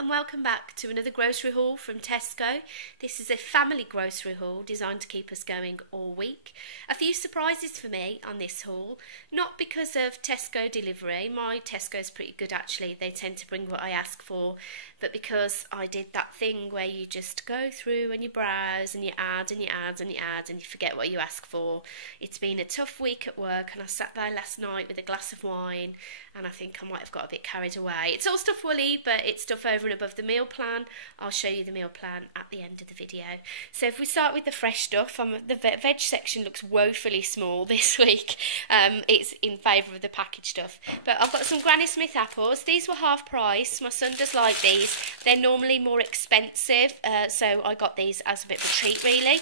and welcome back to another grocery haul from Tesco. This is a family grocery haul designed to keep us going all week. A few surprises for me on this haul, not because of Tesco delivery. My Tesco is pretty good actually, they tend to bring what I ask for, but because I did that thing where you just go through and you browse and you add and you add and you add and you forget what you ask for. It's been a tough week at work and I sat there last night with a glass of wine and I think I might have got a bit carried away. It's all stuff woolly, but it's stuff over and above the meal plan. I'll show you the meal plan at the end of the video. So if we start with the fresh stuff, the veg section looks woefully small this week. It's in favour of the packaged stuff. But I've got some Granny Smith apples. These were half price. My son does like these. They're normally more expensive, so I got these as a bit of a treat really.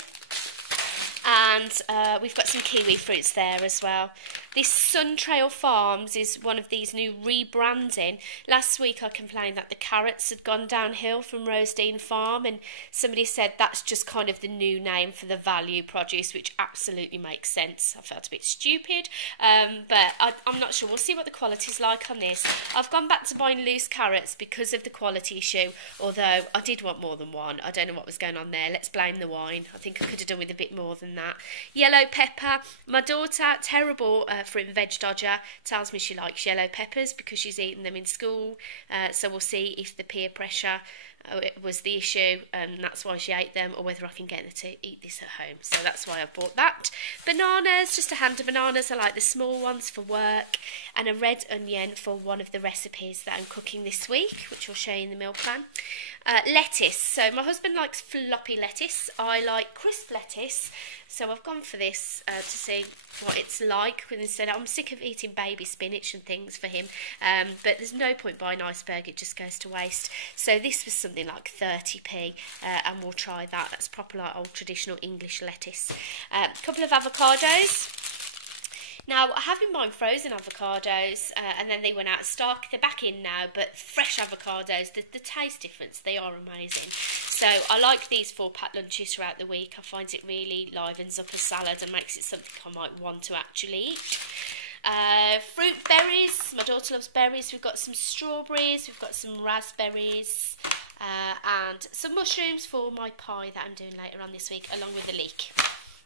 And we've got some kiwi fruits there as well. This Sun Trail Farms is one of these new rebranding. Last week I complained that the carrots had gone downhill from Rosedene Farm, and somebody said that's just kind of the new name for the value produce, which absolutely makes sense. I felt a bit stupid, but I'm not sure. We'll see what the quality's like on this. I've gone back to buying loose carrots because of the quality issue, although I did want more than one. I don't know what was going on there. Let's blame the wine. I think I could have done with a bit more than that. Yellow pepper. My daughter, terrible fruit and veg dodger, tells me she likes yellow peppers because she's eaten them in school, so we'll see if the peer pressure was the issue and that's why she ate them, or whether I can get her to eat this at home. So that's why I bought that. Bananas, just a hand of bananas. I like the small ones for work, and a red onion for one of the recipes that I'm cooking this week, which I'll show you in the meal plan. Lettuce. So my husband likes floppy lettuce. I like crisp lettuce. So I've gone for this to see what it's like. Instead, I'm sick of eating baby spinach and things for him, but there's no point buying iceberg, it just goes to waste. So this was something like 30p, and we'll try that. That's proper like old traditional English lettuce. A couple of avocados. Now, I have in mind frozen avocados, and then they went out of stock. They're back in now, but fresh avocados, the taste difference, they are amazing. So I like these 4-pack lunches throughout the week. I find it really livens up a salad and makes it something I might want to actually eat. Fruit, berries. My daughter loves berries. We've got some strawberries, we've got some raspberries, and some mushrooms for my pie that I'm doing later on this week, along with the leek.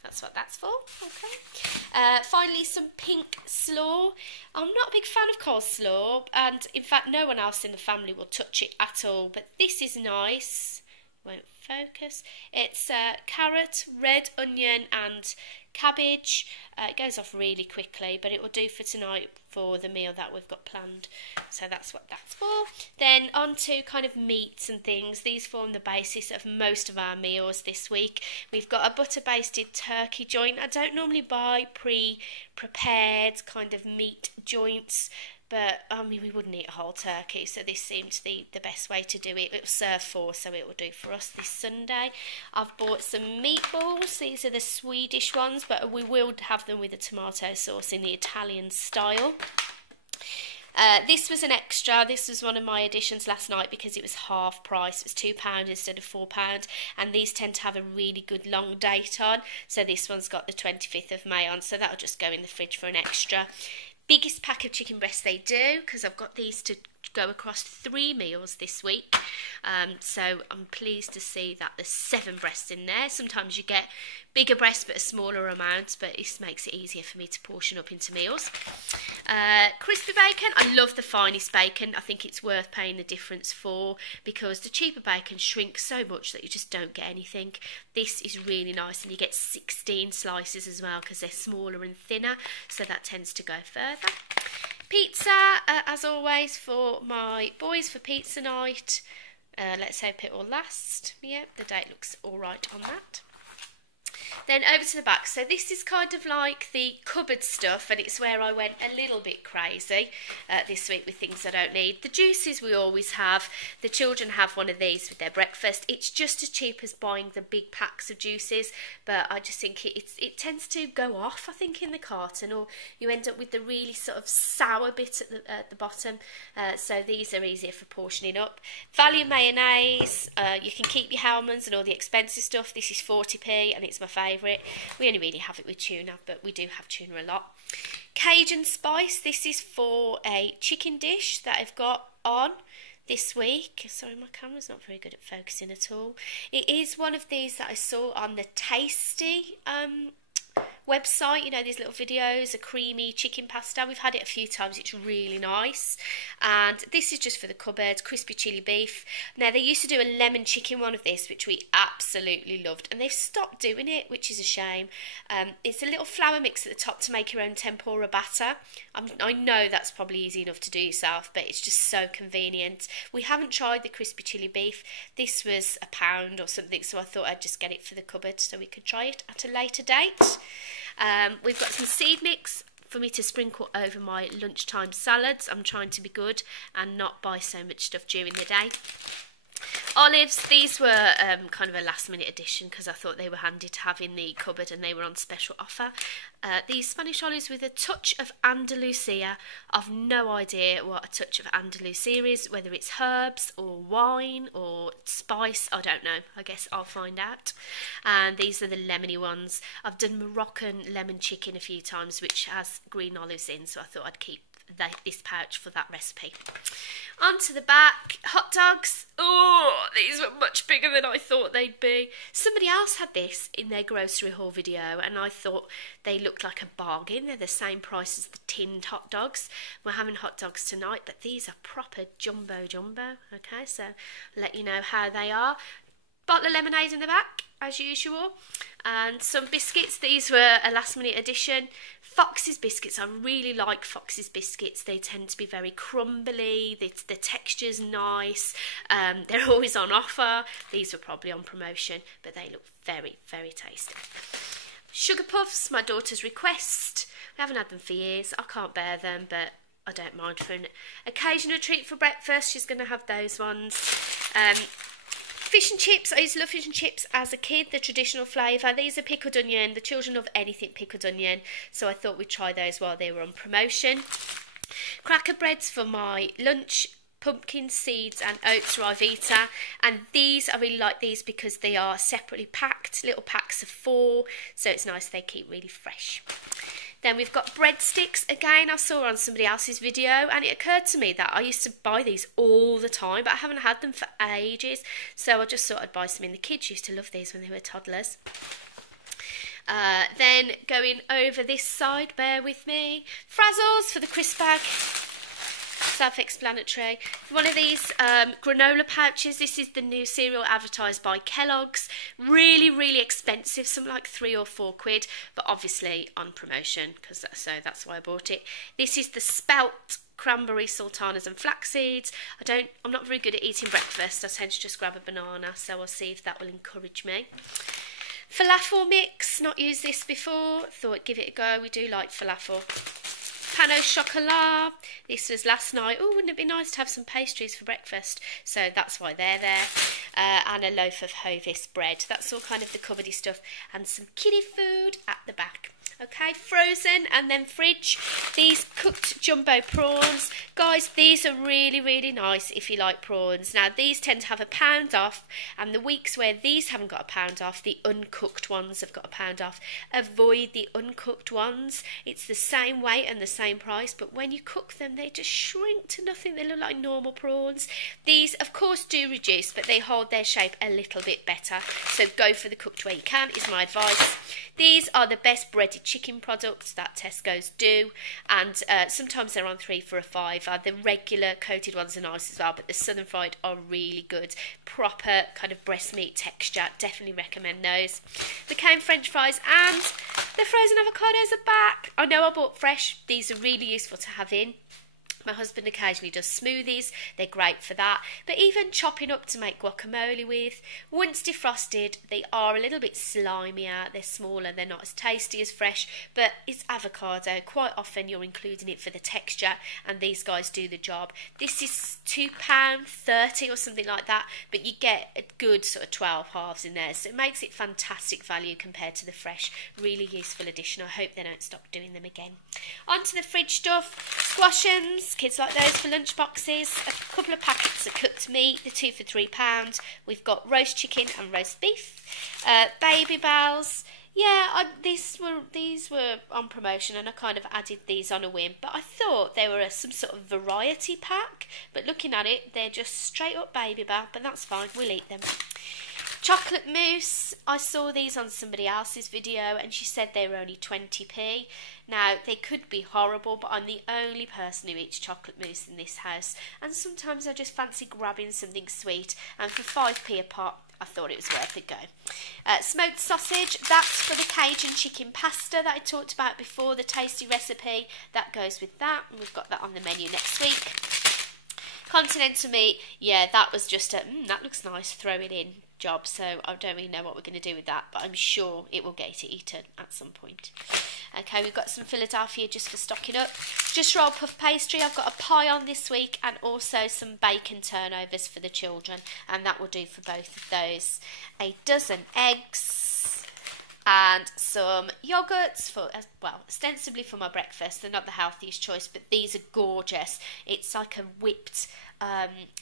That's what that's for. Okay. Finally, some pink slaw. I'm not a big fan of coleslaw, and in fact no one else in the family will touch it at all, but this is nice. Won't focus. It's carrot, red onion and cabbage. It goes off really quickly, but it will do for tonight for the meal that we've got planned. So that's what that's for. Then on to kind of meats and things. These form the basis of most of our meals this week. We've got a butter basted turkey joint. I don't normally buy pre-prepared kind of meat joints, but I mean, we wouldn't eat a whole turkey, so this seemed the best way to do it. It was served for, so it will do for us this Sunday. I've bought some meatballs. These are the Swedish ones, but we will have them with a tomato sauce in the Italian style. This was an extra. This was one of my additions last night because it was half price. It was £2 instead of £4, and these tend to have a really good long date on. So this one's got the 25th of May on, so that'll just go in the fridge for an extra. Biggest pack of chicken breasts they do, because I've got these to go across 3 meals this week, so I'm pleased to see that there's 7 breasts in there. Sometimes you get bigger breasts but a smaller amount, but this makes it easier for me to portion up into meals. Crispy bacon. I love the finest bacon. I think it's worth paying the difference for, because the cheaper bacon shrinks so much that you just don't get anything. This is really nice, and you get 16 slices as well because they're smaller and thinner, so that tends to go further. Pizza, as always, for my boys for pizza night. Let's hope it will last. Yep, the date looks alright on that. Then over to the back. So this is kind of like the cupboard stuff, and it's where I went a little bit crazy this week with things I don't need. The juices we always have. The children have one of these with their breakfast. It's just as cheap as buying the big packs of juices, but I just think it tends to go off, I think, in the carton, or you end up with the really sort of sour bit at the bottom. So these are easier for portioning up. Value mayonnaise. You can keep your Hellmann's and all the expensive stuff. This is 40p, and it's my favourite. We only really have it with tuna, but we do have tuna a lot. Cajun spice. This is for a chicken dish that I've got on this week. Sorry, my camera's not very good at focusing at all. It is one of these that I saw on the Tasty website, you know, these little videos, a creamy chicken pasta. We've had it a few times, it's really nice. And this is just for the cupboard, crispy chili beef. Now, they used to do a lemon chicken one of this, which we absolutely loved, and they've stopped doing it, which is a shame. It's a little flour mix at the top to make your own tempura batter. I know that's probably easy enough to do yourself, but it's just so convenient. We haven't tried the crispy chili beef. This was £1 or something, so I thought I'd just get it for the cupboard so we could try it at a later date. We've got some seed mix for me to sprinkle over my lunchtime salads. I'm trying to be good and not buy so much stuff during the day. Olives, these were kind of a last minute addition because I thought they were handy to have in the cupboard and they were on special offer. These Spanish olives with a touch of Andalusia. I've no idea what a touch of Andalusia is, whether it's herbs or wine or spice, I don't know. I guess I'll find out. And these are the lemony ones. I've done Moroccan lemon chicken a few times, which has green olives in, so I thought I'd keep this pouch for that recipe. Onto the back, hot dogs. Oh, these were much bigger than I thought they'd be. Somebody else had this in their grocery haul video and I thought they looked like a bargain. They're the same price as the tinned hot dogs. We're having hot dogs tonight, but these are proper jumbo. Okay, so I'll let you know how they are. Bottle of lemonade in the back, as usual, and some biscuits. These were a last minute addition. Fox's biscuits, I really like Fox's biscuits. They tend to be very crumbly, the texture's nice, they're always on offer. These were probably on promotion, but they look very, very tasty. Sugar puffs, my daughter's request. I haven't had them for years, I can't bear them, but I don't mind for an occasional treat for breakfast. She's going to have those ones. Fish and chips, I used to love fish and chips as a kid, the traditional flavour. These are pickled onion. The children love anything pickled onion, so I thought we'd try those while they were on promotion. Cracker breads for my lunch, pumpkin seeds and oats Rivita, and these, I really like these because they are separately packed, little packs of 4, so it's nice they keep really fresh. Then we've got breadsticks. Again, I saw on somebody else's video and it occurred to me that I used to buy these all the time, but I haven't had them for ages. So I just thought I'd buy some in. The kids used to love these when they were toddlers. Then going over this side, bear with me. Frazzles for the crisp bag. Self-explanatory. One of these granola pouches. This is the new cereal advertised by Kellogg's. Really, really expensive, something like £3 or £4, but obviously on promotion, so that's why I bought it. This is the Spelt cranberry sultanas and flax seeds. I'm not very good at eating breakfast. I tend to just grab a banana, so I'll see if that will encourage me. Falafel mix. Not used this before. Thought I'd give it a go. We do like falafel. Pain au chocolat. This was last night. Oh, wouldn't it be nice to have some pastries for breakfast? So that's why they're there. And a loaf of Hovis bread. That's all kind of the cupboardy stuff. And some kiddie food at the back. Okay, frozen and then fridge. These cooked jumbo prawns. Guys, these are really, really nice if you like prawns. Now, these tend to have £1 off, and the weeks where these haven't got £1 off, the uncooked ones have got £1 off. Avoid the uncooked ones. It's the same weight and the same price, but when you cook them, they just shrink to nothing. They look like normal prawns. These, of course, do reduce, but they hold their shape a little bit better. So go for the cooked where you can, is my advice. These are the best breaded chicken products that Tesco's do, and sometimes they're on 3 for a £5. The regular coated ones are nice as well, but the southern fried are really good. Proper kind of breast meat texture. Definitely recommend those. McCain French fries and the frozen avocados are back. I know I bought fresh. These are really useful to have in. My husband occasionally does smoothies. They're great for that. But even chopping up to make guacamole with, once defrosted, they are a little bit slimier. They're smaller. They're not as tasty as fresh. But it's avocado. Quite often you're including it for the texture, and these guys do the job. This is £2.30 or something like that, but you get a good sort of 12 halves in there. So it makes it fantastic value compared to the fresh. Really useful addition. I hope they don't stop doing them again. Onto the fridge stuff. Squashins. Kids like those for lunch boxes. A couple of packets of cooked meat, the 2 for £3. We've got roast chicken and roast beef. Baby bells. Yeah, these were on promotion, and I kind of added these on a whim. But I thought they were some sort of variety pack. But looking at it, they're just straight up baby bar. But that's fine. We'll eat them. Chocolate mousse. I saw these on somebody else's video, and she said they were only 20p. Now they could be horrible, but I'm the only person who eats chocolate mousse in this house. And sometimes I just fancy grabbing something sweet. And for 5p a pot, I thought it was worth a go. Smoked sausage, that's for the Cajun chicken pasta that I talked about before, the tasty recipe. That goes with that, and we've got that on the menu next week. Continental meat, yeah, that was just a, that looks nice, throw it in job, so I don't really know what we're going to do with that, but I'm sure it will get eaten at some point. Okay, we've got some Philadelphia just for stocking up. Just roll puff pastry, I've got a pie on this week, and also some bacon turnovers for the children, and that will do for both of those. A dozen eggs, and some yogurts for, well, ostensibly for my breakfast. They're not the healthiest choice, but these are gorgeous. It's like a whipped,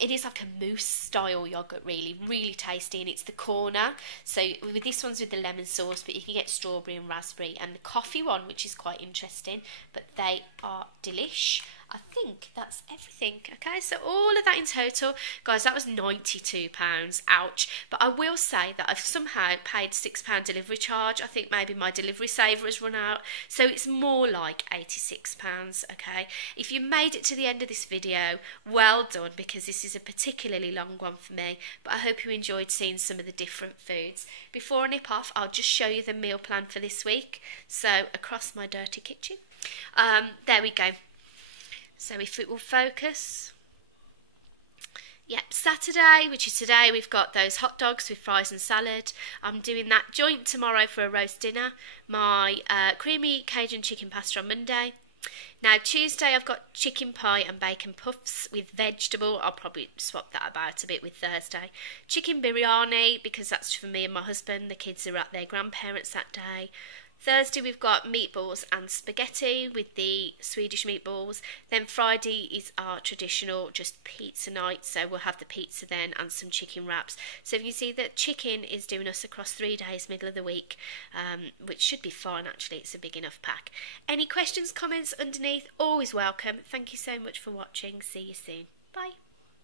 it is like a mousse style yogurt, really tasty, and it's the corner. So with this one's with the lemon sauce, but you can get strawberry and raspberry, and the coffee one, which is quite interesting, but they are delish. I think that's everything. Okay, so all of that in total, guys, that was £92. Ouch. But I will say that I've somehow paid £6 delivery charge. I think maybe my delivery saver has run out, so it's more like £86. Okay, if you made it to the end of this video, well done, because this is a particularly long one for me, but I hope you enjoyed seeing some of the different foods. Before I nip off, I'll just show you the meal plan for this week. So across my dirty kitchen, there we go. So if it will focus, yep, Saturday, which is today, we've got those hot dogs with fries and salad. I'm doing that joint tomorrow for a roast dinner. My creamy Cajun chicken pasta on Monday. Now Tuesday I've got chicken pie and bacon puffs with vegetable. I'll probably swap that about a bit with Thursday. Chicken biryani, because that's for me and my husband. The kids are at their grandparents' that day. Thursday we've got meatballs and spaghetti with the Swedish meatballs. Then Friday is our traditional just pizza night, so we'll have the pizza then and some chicken wraps. So you can see that chicken is doing us across 3 days, middle of the week, which should be fine actually, it's a big enough pack. Any questions, comments underneath, always welcome. Thank you so much for watching, see you soon.